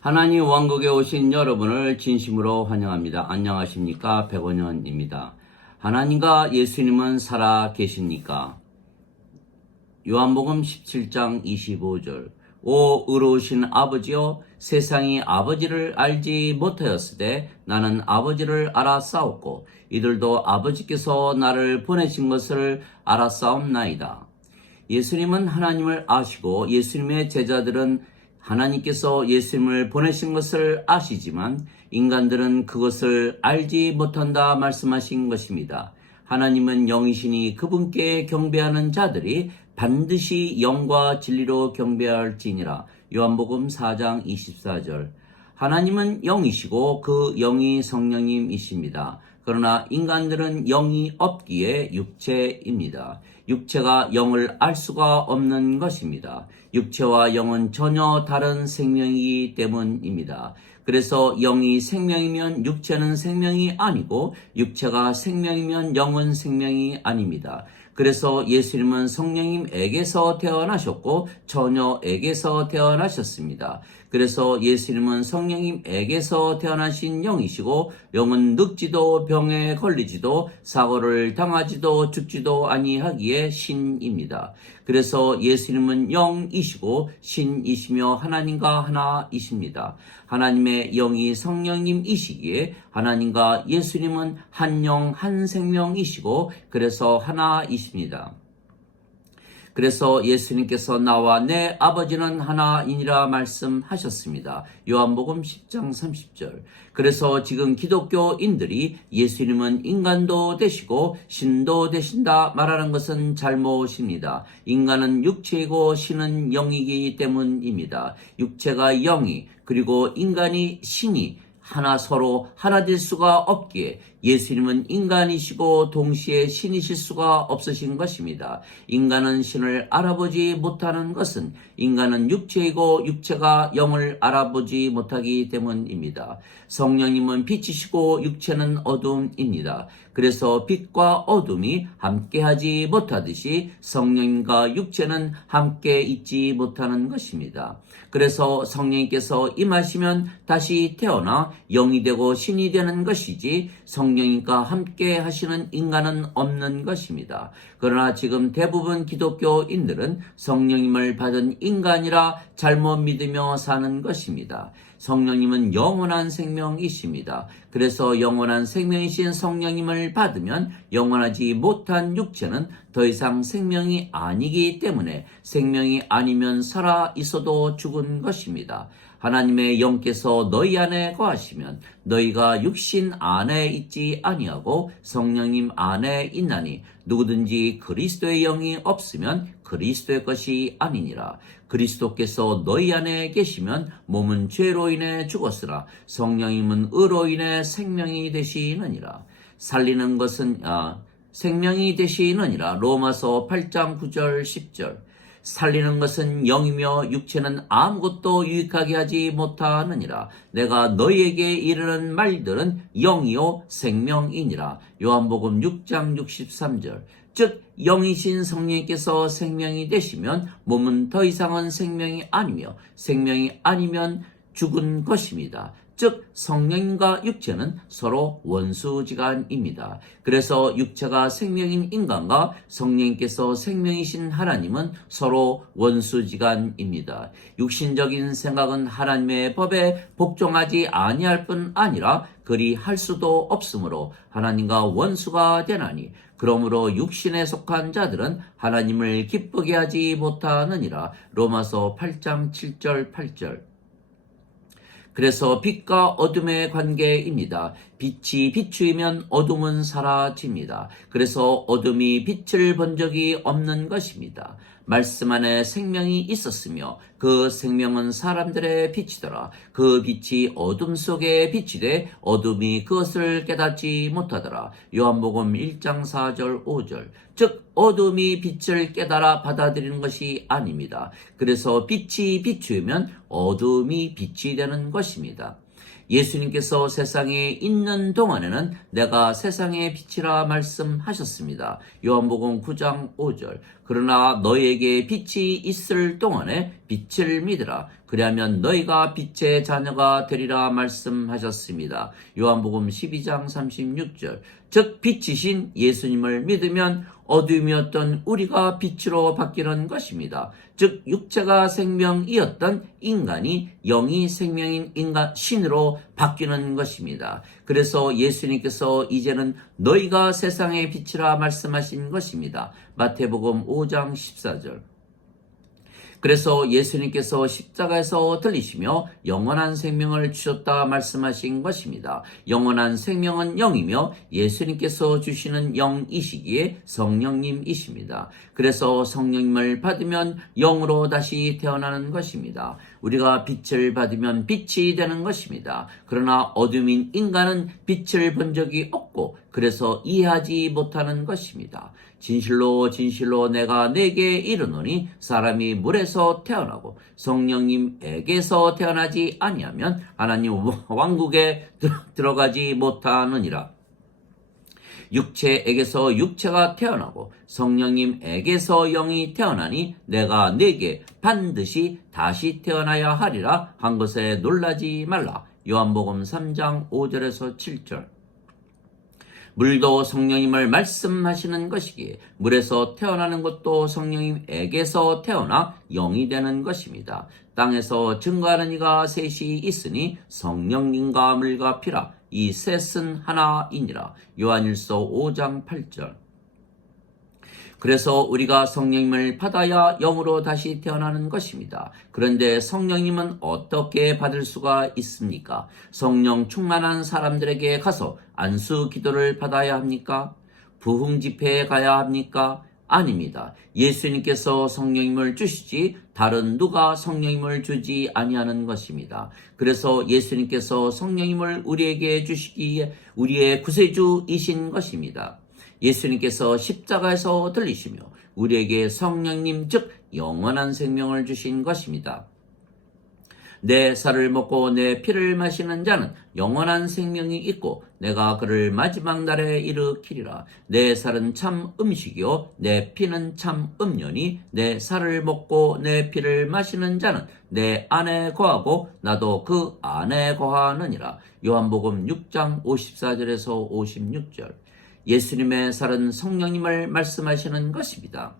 하나님 왕국에 오신 여러분을 진심으로 환영합니다. 안녕하십니까? 백원현입니다. 하나님과 예수님은 살아 계십니까? 요한복음 17장 25절. 오 의로우신 아버지여, 세상이 아버지를 알지 못하였으되 나는 아버지를 알아싸웠고 이들도 아버지께서 나를 보내신 것을 알아싸움나이다. 예수님은 하나님을 아시고 예수님의 제자들은 하나님께서 예수님을 보내신 것을 아시지만 인간들은 그것을 알지 못한다 말씀하신 것입니다. 하나님은 영이시니 그분께 경배하는 자들이 반드시 영과 진리로 경배할지니라. 요한복음 4장 24절. 하나님은 영이시고 그 영이 성령님이십니다. 그러나 인간들은 영이 없기에 육체입니다. 육체가 영을 알 수가 없는 것입니다. 육체와 영은 전혀 다른 생명이기 때문입니다. 그래서 영이 생명이면 육체는 생명이 아니고 육체가 생명이면 영은 생명이 아닙니다. 그래서 예수님은 성령님에게서 태어나셨고 처녀에게서 태어나셨습니다. 그래서 예수님은 성령님에게서 태어나신 영이시고 영은 늙지도 병에 걸리지도 사고를 당하지도 죽지도 아니하기에 신입니다. 그래서 예수님은 영이시고 신이시며 하나님과 하나이십니다. 하나님의 영이 성령님이시기에 하나님과 예수님은 한 영, 한 생명이시고 그래서 하나이십니다. 그래서 예수님께서 나와 내 아버지는 하나이니라 말씀하셨습니다. 요한복음 10장 30절. 그래서 지금 기독교인들이 예수님은 인간도 되시고 신도 되신다 말하는 것은 잘못입니다. 인간은 육체이고 신은 영이기 때문입니다. 육체가 영이 그리고 인간이 신이 서로 하나 될 수가 없기에 예수님은 인간이시고 동시에 신이실 수가 없으신 것입니다. 인간은 신을 알아보지 못하는 것은 인간은 육체이고 육체가 영을 알아보지 못하기 때문입니다. 성령님은 빛이시고 육체는 어둠입니다. 그래서 빛과 어둠이 함께하지 못하듯이 성령님과 육체는 함께 있지 못하는 것입니다. 그래서 성령님께서 임하시면 다시 태어나 영이 되고 신이 되는 것이지 성령님과 함께 하시는 인간은 없는 것입니다. 그러나 지금 대부분 기독교인들은 성령님을 받은 인간이라 잘못 믿으며 사는 것입니다. 성령님은 영원한 생명이십니다. 그래서 영원한 생명이신 성령님을 받으면 영원하지 못한 육체는 더 이상 생명이 아니기 때문에 생명이 아니면 살아 있어도 죽은 것입니다. 하나님의 영께서 너희 안에 거하시면 너희가 육신 안에 있지 아니하고 성령님 안에 있나니 누구든지 그리스도의 영이 없으면 그리스도의 것이 아니니라. 그리스도께서 너희 안에 계시면 몸은 죄로 인해 죽었으나 성령님은 의로 인해 생명이 되시느니라. 살리는 것은 생명이 되시느니라. 로마서 8장 9절 10절. 살리는 것은 영이며 육체는 아무것도 유익하게 하지 못하느니라. 내가 너희에게 이르는 말들은 영이요 생명이니라. 요한복음 6장 63절. 즉 영이신 성령께서 생명이 되시면 몸은 더 이상은 생명이 아니며 생명이 아니면 죽은 것입니다. 즉 성령과 육체는 서로 원수지간입니다. 그래서 육체가 생명인 인간과 성령께서 생명이신 하나님은 서로 원수지간입니다. 육신적인 생각은 하나님의 법에 복종하지 아니할 뿐 아니라 그리 할 수도 없으므로 하나님과 원수가 되나니 그러므로 육신에 속한 자들은 하나님을 기쁘게 하지 못하느니라. 로마서 8장 7절 8절. 그래서 빛과 어둠의 관계입니다. 빛이 비추이면 어둠은 사라집니다. 그래서 어둠이 빛을 본 적이 없는 것입니다. 말씀 안에 생명이 있었으며 그 생명은 사람들의 빛이더라. 그 빛이 어둠 속에 비치되 어둠이 그것을 깨닫지 못하더라. 요한복음 1장 4절 5절. 즉 어둠이 빛을 깨달아 받아들이는 것이 아닙니다. 그래서 빛이 비추면 어둠이 빛이 되는 것입니다. 예수님께서 세상에 있는 동안에는 내가 세상의 빛이라 말씀하셨습니다. 요한복음 9장 5절. 그러나 너희에게 빛이 있을 동안에 빛을 믿으라. 그리하면 너희가 빛의 자녀가 되리라 말씀하셨습니다. 요한복음 12장 36절. 즉 빛이신 예수님을 믿으면 어둠이었던 우리가 빛으로 바뀌는 것입니다. 즉 육체가 생명이었던 인간이 영이 생명인 인간 신으로 바뀌는 것입니다. 그래서 예수님께서 이제는 너희가 세상의 빛이라 말씀하신 것입니다. 마태복음 5장 14절. 그래서 예수님께서 십자가에서 들리시며 영원한 생명을 주셨다 말씀하신 것입니다. 영원한 생명은 영이며 예수님께서 주시는 영이시기에 성령님이십니다. 그래서 성령님을 받으면 영으로 다시 태어나는 것입니다. 우리가 빛을 받으면 빛이 되는 것입니다. 그러나 어둠인 인간은 빛을 본 적이 없고 그래서 이해하지 못하는 것입니다. 진실로 진실로 내가 네게 이르노니 사람이 물에서 태어나고 성령님에게서 태어나지 아니하면 하나님 왕국에 들어가지 못하느니라. 육체에게서 육체가 태어나고 성령님에게서 영이 태어나니 내가 네게 반드시 다시 태어나야 하리라 한 것에 놀라지 말라. 요한복음 3장 5절에서 7절. 물도 성령님을 말씀하시는 것이기에 물에서 태어나는 것도 성령님에게서 태어나 영이 되는 것입니다. 땅에서 증거하는 이가 셋이 있으니 성령님과 물과 피라. 이 셋은 하나이니라. 요한일서 5장 8절. 그래서 우리가 성령님을 받아야 영으로 다시 태어나는 것입니다. 그런데 성령님은 어떻게 받을 수가 있습니까? 성령 충만한 사람들에게 가서 안수 기도를 받아야 합니까? 부흥 집회에 가야 합니까? 아닙니다. 예수님께서 성령님을 주시지 다른 누가 성령님을 주지 아니하는 것입니다. 그래서 예수님께서 성령님을 우리에게 주시기에 우리의 구세주이신 것입니다. 예수님께서 십자가에서 들리시며 우리에게 성령님 즉 영원한 생명을 주신 것입니다. 내 살을 먹고 내 피를 마시는 자는 영원한 생명이 있고 내가 그를 마지막 날에 일으키리라. 내 살은 참 음식이요 내 피는 참 음료니 내 살을 먹고 내 피를 마시는 자는 내 안에 거하고 나도 그 안에 거하느니라. 요한복음 6장 54절에서 56절. 예수님의 살은 성령님을 말씀하시는 것입니다.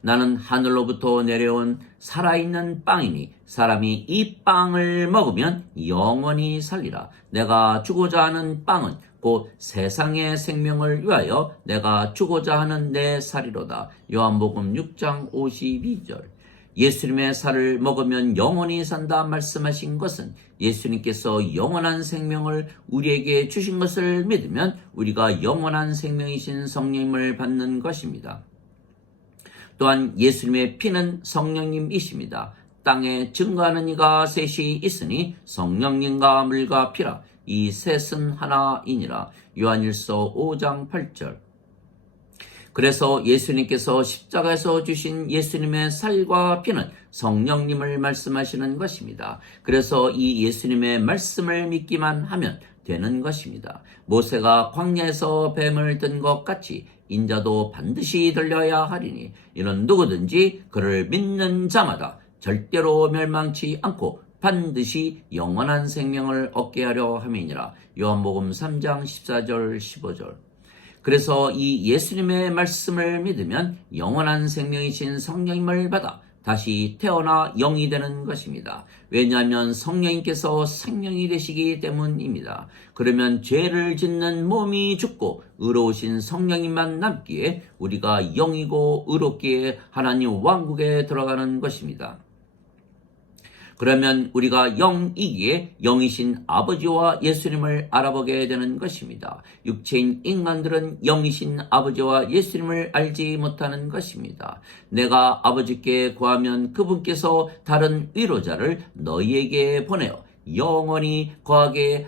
나는 하늘로부터 내려온 살아있는 빵이니 사람이 이 빵을 먹으면 영원히 살리라. 내가 주고자 하는 빵은 곧 세상의 생명을 위하여 내가 주고자 하는 내 살이로다. 요한복음 6장 52절. 예수님의 살을 먹으면 영원히 산다 말씀하신 것은 예수님께서 영원한 생명을 우리에게 주신 것을 믿으면 우리가 영원한 생명이신 성령님을 받는 것입니다. 또한 예수님의 피는 성령님이십니다. 땅에 증거하는 이가 셋이 있으니 성령님과 물과 피라. 이 셋은 하나이니라. 요한일서 5장 8절. 그래서 예수님께서 십자가에서 주신 예수님의 살과 피는 성령님을 말씀하시는 것입니다. 그래서 이 예수님의 말씀을 믿기만 하면 되는 것입니다. 모세가 광야에서 뱀을 든 것 같이 인자도 반드시 들려야 하리니 이는 누구든지 그를 믿는 자마다 절대로 멸망치 않고 반드시 영원한 생명을 얻게 하려 함이니라. 요한복음 3장 14절 15절. 그래서 이 예수님의 말씀을 믿으면 영원한 생명이신 성령님을 받아 다시 태어나 영이 되는 것입니다. 왜냐하면 성령님께서 생명이 되시기 때문입니다. 그러면 죄를 짓는 몸이 죽고 의로우신 성령님만 남기에 우리가 영이고 의롭기에 하나님 왕국에 들어가는 것입니다. 그러면 우리가 영이기에 영이신 아버지와 예수님을 알아보게 되는 것입니다. 육체인 인간들은 영이신 아버지와 예수님을 알지 못하는 것입니다. 내가 아버지께 구하면 그분께서 다른 위로자를 너희에게 보내어 영원히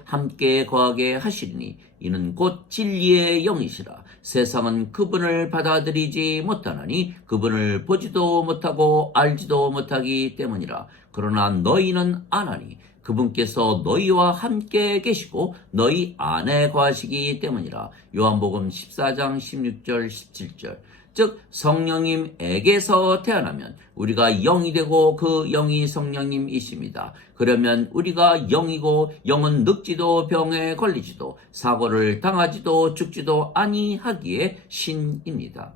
함께 거하게 하시리니 이는 곧 진리의 영이시라. 세상은 그분을 받아들이지 못하나니 그분을 보지도 못하고 알지도 못하기 때문이라. 그러나 너희는 아나니 그분께서 너희와 함께 계시고 너희 안에 거하시기 때문이라. 요한복음 14장 16절 17절. 즉 성령님에게서 태어나면 우리가 영이 되고 그 영이 성령님이십니다. 그러면 우리가 영이고 영은 늙지도 병에 걸리지도 사고를 당하지도 죽지도 아니하기에 신입니다.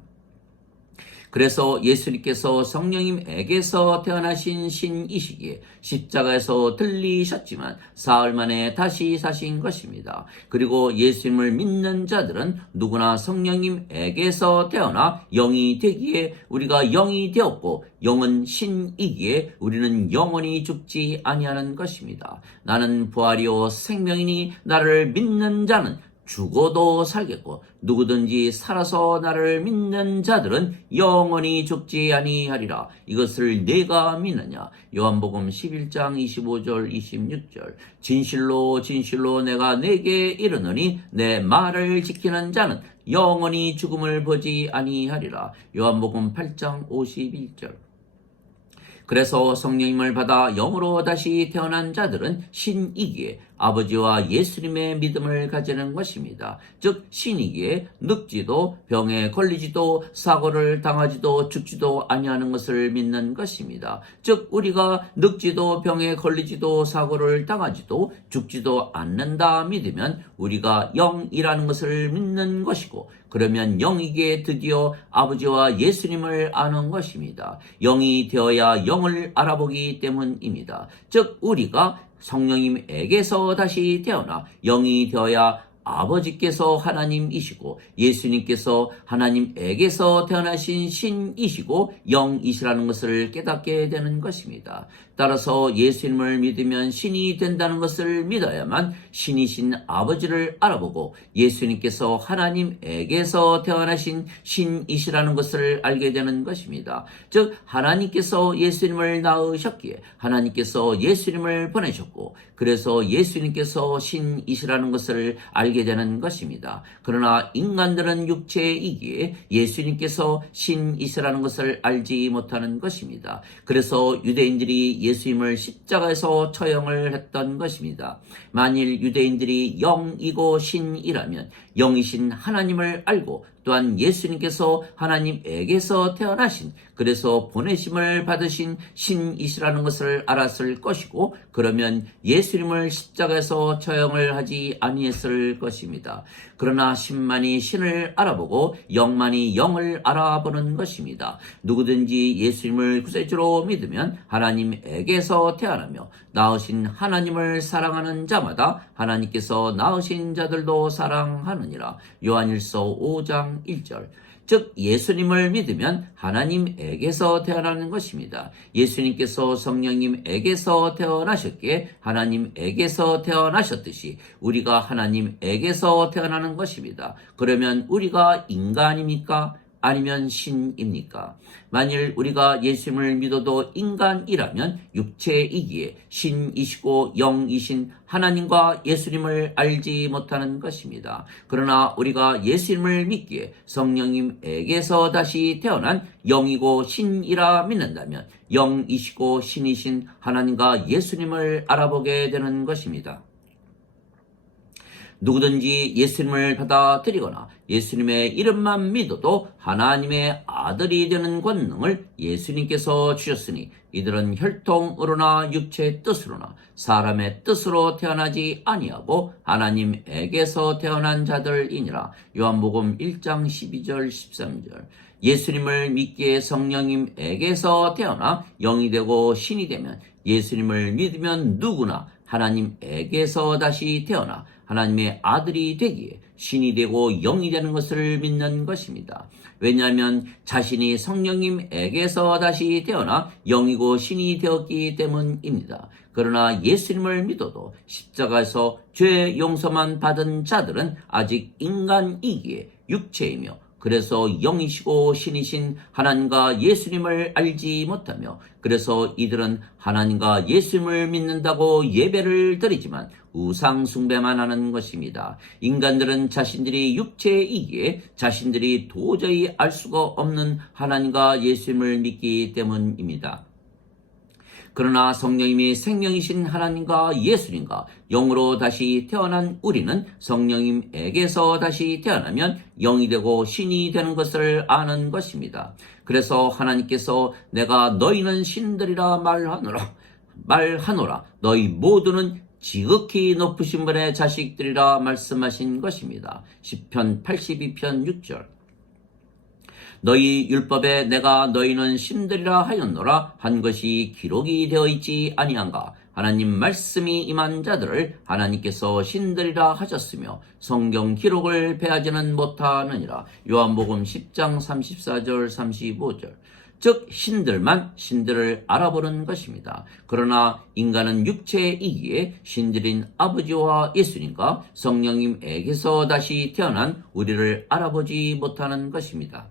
그래서 예수님께서 성령님에게서 태어나신 신이시기에 십자가에서 들리셨지만 사흘 만에 다시 사신 것입니다. 그리고 예수님을 믿는 자들은 누구나 성령님에게서 태어나 영이 되기에 우리가 영이 되었고 영은 신이기에 우리는 영원히 죽지 아니하는 것입니다. 나는 부활이요 생명이니 나를 믿는 자는 죽어도 살겠고 누구든지 살아서 나를 믿는 자들은 영원히 죽지 아니하리라. 이것을 내가 믿느냐. 요한복음 11장 25절 26절. 진실로 진실로 내가 내게 이르노니 내 말을 지키는 자는 영원히 죽음을 보지 아니하리라. 요한복음 8장 51절. 그래서 성령님을 받아 영으로 다시 태어난 자들은 신이기에 아버지와 예수님의 믿음을 가지는 것입니다. 즉 신이기에 늙지도 병에 걸리지도 사고를 당하지도 죽지도 아니하는 것을 믿는 것입니다. 즉 우리가 늙지도 병에 걸리지도 사고를 당하지도 죽지도 않는다 믿으면 우리가 영이라는 것을 믿는 것이고 그러면 영이기에 드디어 아버지와 예수님을 아는 것입니다. 영이 되어야 영을 알아보기 때문입니다. 즉 우리가 성령님에게서 다시 태어나 영이 되어야 아버지께서 하나님이시고 예수님께서 하나님에게서 태어나신 신이시고 영이시라는 것을 깨닫게 되는 것입니다. 따라서 예수님을 믿으면 신이 된다는 것을 믿어야만 신이신 아버지를 알아보고 예수님께서 하나님에게서 태어나신 신이시라는 것을 알게 되는 것입니다. 즉 하나님께서 예수님을 낳으셨기에 하나님께서 예수님을 보내셨고 그래서 예수님께서 신이시라는 것을 알게 되는 것입니다. 그러나 인간들은 육체이기에 예수님께서 신이시라는 것을 알지 못하는 것입니다. 그래서 유대인들이 예수님을 십자가에서 처형을 했던 것입니다. 만일 유대인들이 영이고 신이라면 영이신 하나님을 알고 또한 예수님께서 하나님에게서 태어나신 그래서 보내심을 받으신 신이시라는 것을 알았을 것이고 그러면 예수님을 십자가에서 처형을 하지 아니했을 것입니다. 그러나 신만이 신을 알아보고 영만이 영을 알아보는 것입니다. 누구든지 예수님을 구세주로 믿으면 하나님에게서 태어나며 낳으신 하나님을 사랑하는 자마다 하나님께서 낳으신 자들도 사랑하느니라. 요한일서 5장 1절. 즉 예수님을 믿으면 하나님에게서 태어나는 것입니다. 예수님께서 성령님에게서 태어나셨기에 하나님에게서 태어나셨듯이 우리가 하나님에게서 태어나는 것입니다. 그러면 우리가 인간입니까? 아니면 신입니까? 만일 우리가 예수님을 믿어도 인간이라면 육체이기에 신이시고 영이신 하나님과 예수님을 알지 못하는 것입니다. 그러나 우리가 예수님을 믿기에 성령님에게서 다시 태어난 영이고 신이라 믿는다면 영이시고 신이신 하나님과 예수님을 알아보게 되는 것입니다. 누구든지 예수님을 받아들이거나 예수님의 이름만 믿어도 하나님의 아들이 되는 권능을 예수님께서 주셨으니 이들은 혈통으로나 육체의 뜻으로나 사람의 뜻으로 태어나지 아니하고 하나님에게서 태어난 자들이니라. 요한복음 1장 12절 13절. 예수님을 믿기에 성령님에게서 태어나 영이 되고 신이 되면 예수님을 믿으면 누구나 하나님에게서 다시 태어나 하나님의 아들이 되기에 신이 되고 영이 되는 것을 믿는 것입니다. 왜냐하면 자신이 성령님에게서 다시 태어나 영이고 신이 되었기 때문입니다. 그러나 예수님을 믿어도 십자가에서 죄 용서만 받은 자들은 아직 인간이기에 육체이며 그래서 영이시고 신이신 하나님과 예수님을 알지 못하며 그래서 이들은 하나님과 예수님을 믿는다고 예배를 드리지만 우상 숭배만 하는 것입니다. 인간들은 자신들이 육체이기에 자신들이 도저히 알 수가 없는 하나님과 예수님을 믿기 때문입니다. 그러나 성령님이 생명이신 하나님과 예수님과 영으로 다시 태어난 우리는 성령님에게서 다시 태어나면 영이 되고 신이 되는 것을 아는 것입니다. 그래서 하나님께서 내가 너희는 신들이라 말하노라 너희 모두는 지극히 높으신 분의 자식들이라 말씀하신 것입니다. 시편 82편 6절. 너희 율법에 내가 너희는 신들이라 하였노라 한 것이 기록이 되어 있지 아니한가. 하나님 말씀이 임한 자들을 하나님께서 신들이라 하셨으며 성경 기록을 패하지는 못하느니라. 요한복음 10장 34절 35절. 즉 신들만 신들을 알아보는 것입니다. 그러나 인간은 육체이기에 신들인 아버지와 예수님과 성령님에게서 다시 태어난 우리를 알아보지 못하는 것입니다.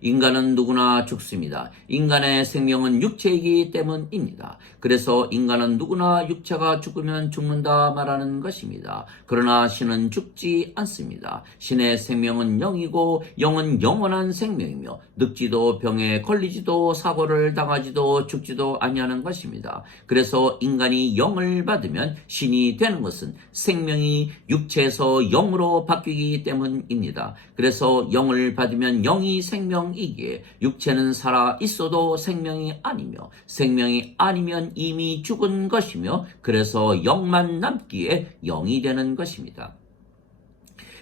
인간은 누구나 죽습니다. 인간의 생명은 육체이기 때문입니다. 그래서 인간은 누구나 육체가 죽으면 죽는다 말하는 것입니다. 그러나 신은 죽지 않습니다. 신의 생명은 영이고 영은 영원한 생명이며 늙지도 병에 걸리지도 사고를 당하지도 죽지도 아니하는 것입니다. 그래서 인간이 영을 받으면 신이 되는 것은 생명이 육체에서 영으로 바뀌기 때문입니다. 그래서 영을 받으면 영이 생명이기에 육체는 살아 있어도 생명이 아니며 생명이 아니면 이미 죽은 것이며 그래서 영만 남기에 영이 되는 것입니다.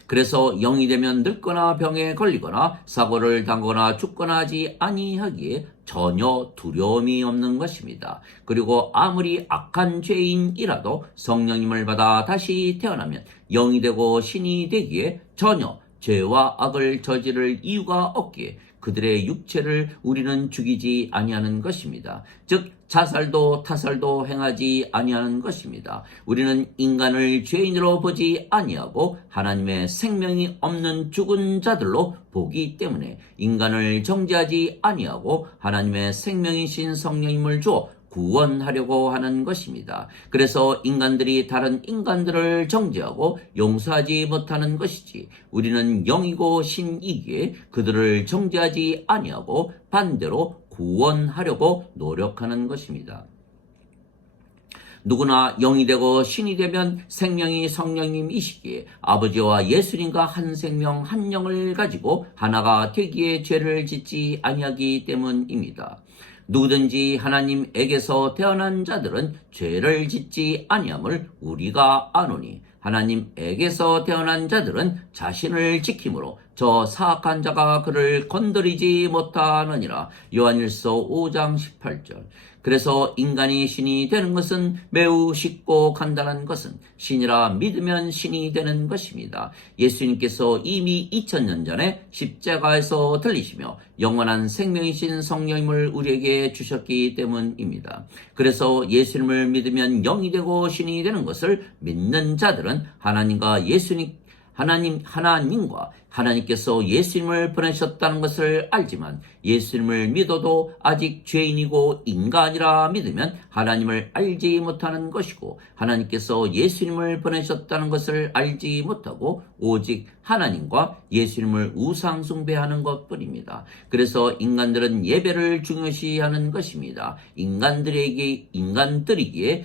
그래서 영이 되면 늙거나 병에 걸리거나 사고를 당거나 죽거나 하지 아니하기에 전혀 두려움이 없는 것입니다. 그리고 아무리 악한 죄인이라도 성령님을 받아 다시 태어나면 영이 되고 신이 되기에 전혀 죄와 악을 저지를 이유가 없기에 그들의 육체를 우리는 죽이지 아니하는 것입니다. 즉 자살도 타살도 행하지 아니하는 것입니다. 우리는 인간을 죄인으로 보지 아니하고 하나님의 생명이 없는 죽은 자들로 보기 때문에 인간을 정죄하지 아니하고 하나님의 생명이신 성령님을 주어 구원하려고 하는 것입니다. 그래서 인간들이 다른 인간들을 정죄하고 용서하지 못하는 것이지 우리는 영이고 신이기에 그들을 정죄하지 아니하고 반대로 구원하려고 노력하는 것입니다. 누구나 영이 되고 신이 되면 생명이 성령님이시기에 아버지와 예수님과 한 생명 한 영을 가지고 하나가 되기에 죄를 짓지 아니하기 때문입니다. 누구든지 하나님에게서 태어난 자들은 죄를 짓지 아니함을 우리가 아노니 하나님에게서 태어난 자들은 자신을 지킴으로 저 사악한 자가 그를 건드리지 못하느니라. 요한일서 5장 18절. 그래서 인간이 신이 되는 것은 매우 쉽고 간단한 것은 신이라 믿으면 신이 되는 것입니다. 예수님께서 이미 2000년 전에 십자가에서 들리시며 영원한 생명이신 성령님을 우리에게 주셨기 때문입니다. 그래서 예수님을 믿으면 영이 되고 신이 되는 것을 믿는 자들은 하나님과 하나님께서 예수님을 보내셨다는 것을 알지만 예수님을 믿어도 아직 죄인이고 인간이라 믿으면 하나님을 알지 못하는 것이고 하나님께서 예수님을 보내셨다는 것을 알지 못하고 오직 하나님과 예수님을 우상 숭배하는 것뿐입니다. 그래서 인간들은 예배를 중요시하는 것입니다. 인간들이기에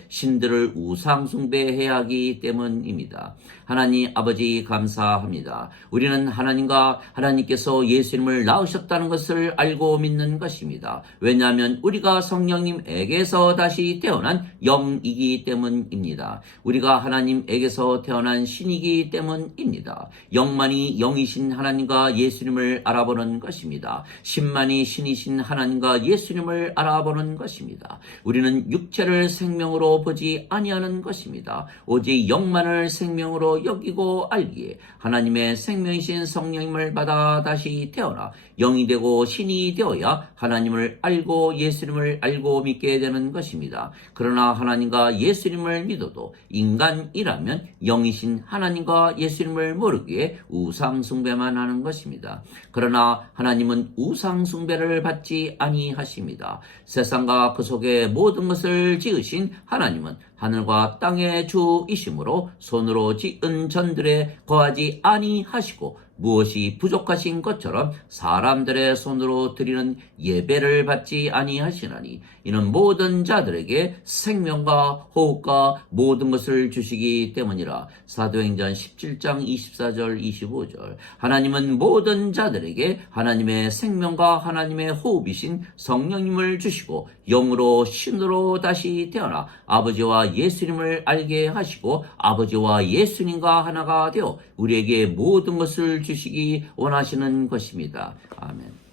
신들을 우상 숭배해야 하기 때문입니다. 하나님 아버지 감사합니다. 우리는 하나님께서 예수님을 낳으셨다는 것을 알고 믿는 것입니다. 왜냐하면 우리가 성령님에게서 다시 태어난 영이기 때문입니다. 우리가 하나님에게서 태어난 신이기 때문입니다. 영만이 영이신 하나님과 예수님을 알아보는 것입니다. 신만이 신이신 하나님과 예수님을 알아보는 것입니다. 우리는 육체를 생명으로 보지 아니하는 것입니다. 오직 영만을 생명으로 여기고 알기에 하나님의 생명이신 성령님을 받아 다시 태어나 영이 되고 신이 되어야 하나님을 알고 예수님을 알고 믿게 되는 것입니다. 그러나 하나님과 예수님을 믿어도 인간이라면 영이신 하나님과 예수님을 모르기에 우상 숭배만 하는 것입니다. 그러나 하나님은 우상 숭배를 받지 아니하십니다. 세상과 그 속에 모든 것을 지으신 하나님은 하늘과 땅의 주이시므로 손으로 지은 전들에 거하지 아니하시고 무엇이 부족하신 것처럼 사람들의 손으로 드리는 예배를 받지 아니하시나니 이는 모든 자들에게 생명과 호흡과 모든 것을 주시기 때문이라. 사도행전 17장 24절 25절. 하나님은 모든 자들에게 하나님의 생명과 하나님의 호흡이신 성령님을 주시고 영으로 신으로 다시 태어나 아버지와 예수님을 알게 하시고 아버지와 예수님과 하나가 되어 우리에게 모든 것을 주시기 원하시는 것입니다. 아멘.